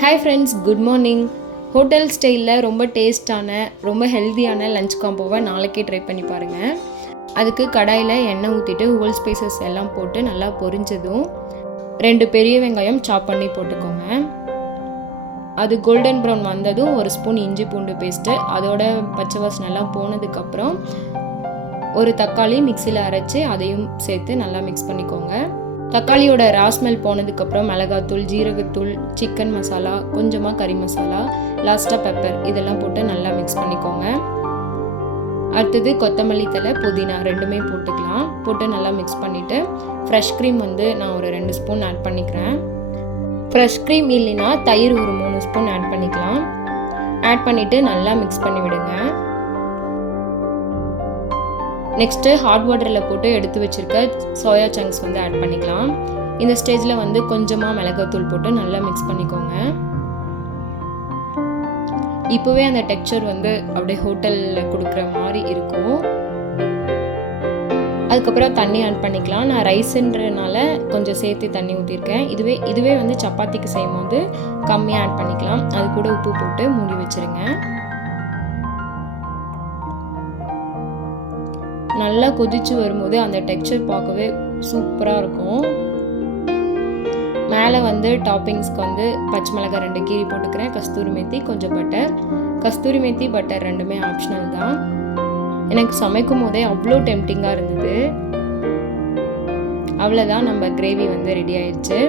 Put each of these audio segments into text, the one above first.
Hi friends, good morning. Hotel ஸ்டைலில் ரொம்ப டேஸ்டான ரொம்ப ஹெல்த்தியான லஞ்ச் காம்போவை நாளைக்கே ட்ரை பண்ணி பாருங்கள். அதுக்கு கடாயில் எண்ணெய் ஊற்றிட்டு ஹோல் ஸ்பைசஸ் எல்லாம் போட்டு நல்லா பொரிஞ்சதும் 2 பெரிய வெங்காயம் சாப் பண்ணி போட்டுக்கோங்க. அது கோல்டன் ப்ரௌன் வந்ததும் 1 ஸ்பூன் இஞ்சி பூண்டு பேஸ்ட்டு, அதோட பச்சை வாசனை எல்லாம் போனதுக்கப்புறம் 1 தக்காளி மிக்சியில் அரைச்சி அதையும் சேர்த்து நல்லா மிக்ஸ் பண்ணிக்கோங்க. தக்காளியோட ராஸ்மெல் போனதுக்கப்புறம் மிளகாத்தூள், ஜீரகத்தூள், சிக்கன் மசாலா, கொஞ்சமாக கறி மசாலா, லாஸ்ட்டாக பெப்பர் இதெல்லாம் போட்டு நல்லா மிக்ஸ் பண்ணிக்கோங்க. அடுத்தது கொத்தமல்லி தழை, புதினா ரெண்டுமே போட்டுக்கலாம். போட்டு நல்லா மிக்ஸ் பண்ணிவிட்டு ஃப்ரெஷ் க்ரீம் நான் ஒரு 2 ஸ்பூன் ஆட் பண்ணிக்கிறேன். ஃப்ரெஷ் க்ரீம் இல்லைன்னா தயிர் ஒரு 3 ஸ்பூன் ஆட் பண்ணிக்கலாம். ஆட் பண்ணிவிட்டு நல்லா மிக்ஸ் பண்ணி விடுங்க. நெக்ஸ்ட்டு ஹாட் வாட்டரில் போட்டு எடுத்து வச்சுருக்க சோயா சங்க்ஸ் ஆட் பண்ணிக்கலாம். இந்த ஸ்டேஜில் கொஞ்சமாக மிளகாத்தூள் போட்டு நல்லா மிக்ஸ் பண்ணிக்கோங்க. இப்போவே அந்த டெக்ஸ்சர் அப்படியே ஹோட்டலில் கொடுக்குற மாதிரி இருக்கும். அதுக்கப்புறம் தண்ணி ஆட் பண்ணிக்கலாம். நான் ரைஸுன்றனால கொஞ்சம் சேர்த்து தண்ணி ஊற்றிருக்கேன். இதுவே சப்பாத்திக்கு செய்யும் போது கம்மியாக ஆட் பண்ணிக்கலாம். அது கூட உப்பு போட்டு மூடி வச்சுருங்க. நல்லா கொதிச்சு வரும்போது அந்த டெக்ஸ்சர் பார்க்கவே சூப்பராக இருக்கும். மேலே டாப்பிங்ஸ்க்கு பச்சை மிளகாய் 2 கீரி போட்டுக்கிறேன். கஸ்தூரி மேத்தி, கொஞ்சம் பட்டர். கஸ்தூரி மேத்தி பட்டர் ரெண்டுமே ஆப்ஷனல் தான். எனக்கு சமைக்கும் போதே அவ்வளோ டெம்டிங்காக இருந்தது. அவ்வளோதான், நம்ம கிரேவி ரெடி ஆயிடுச்சு.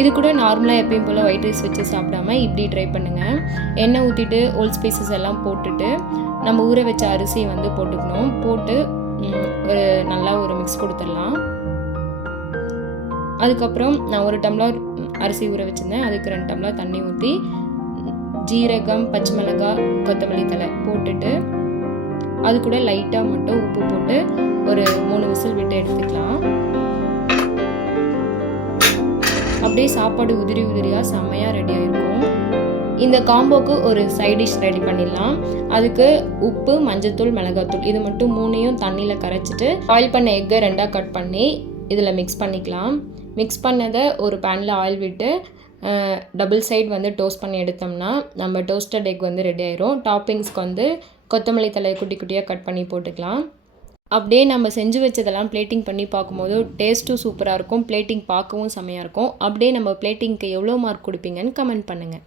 இது கூட நார்மலாக எப்பயும் போல் ஒயிட் ரைஸ் வச்சு சாப்பிடாம இப்படி ட்ரை பண்ணுங்கள். எண்ணெய் ஊற்றிட்டு ஹோல் ஸ்பைசஸ் எல்லாம் போட்டுட்டு நம்ம ஊற வச்ச அரிசி போட்டுக்கணும். போட்டு நல்லா ஒரு மிக்ஸ் கொடுத்துடலாம். அதுக்கப்புறம் நான் 1 டம்ளர் அரிசி ஊற வச்சுருந்தேன். அதுக்கு 2 டம்ளர் தண்ணி ஊற்றி ஜீரகம், பச்சை மிளகாய், கொத்தமல்லி தழை போட்டுட்டு அது கூட லைட்டாக மட்டும் உப்பு போட்டு ஒரு 3 விசில் விட்டு எடுத்துக்கலாம். அப்படியே சாப்பாடு உதிரி உதிரியாக செம்மையாக ரெடி ஆகிருக்கும். இந்த காம்போக்கு ஒரு சைட் டிஷ் ரெடி பண்ணிடலாம். அதுக்கு உப்பு, மஞ்சத்தூள், மிளகாத்தூள் இது மட்டும் 3ஐயும் தண்ணியில் கரைச்சிட்டு பாயில் பண்ண எக்கை 2ஆக கட் பண்ணி இதில் மிக்ஸ் பண்ணிக்கலாம். மிக்ஸ் பண்ணதை ஒரு பேனில் ஆயில் விட்டு டபுள் சைடு டோஸ்ட் பண்ணி எடுத்தோம்னா நம்ம டோஸ்டட் எக் ரெடி ஆயிரும். டாப்பிங்ஸ்க்கு கொத்தமல்லி தழையை குட்டி குட்டியாக கட் பண்ணி போட்டுக்கலாம். அப்படியே நம்ம செஞ்சு வச்சதெல்லாம் பிளேட்டிங் பண்ணி பார்க்கும்போது டேஸ்ட்டும் சூப்பராக இருக்கும். பிளேட்டிங் பார்க்கவும் செம்மையாக இருக்கும். அப்படியே நம்ம பிளேட்டிங்க்கு எவ்வளோ மார்க் கொடுப்பீங்கன்னு கமெண்ட் பண்ணுங்கள்.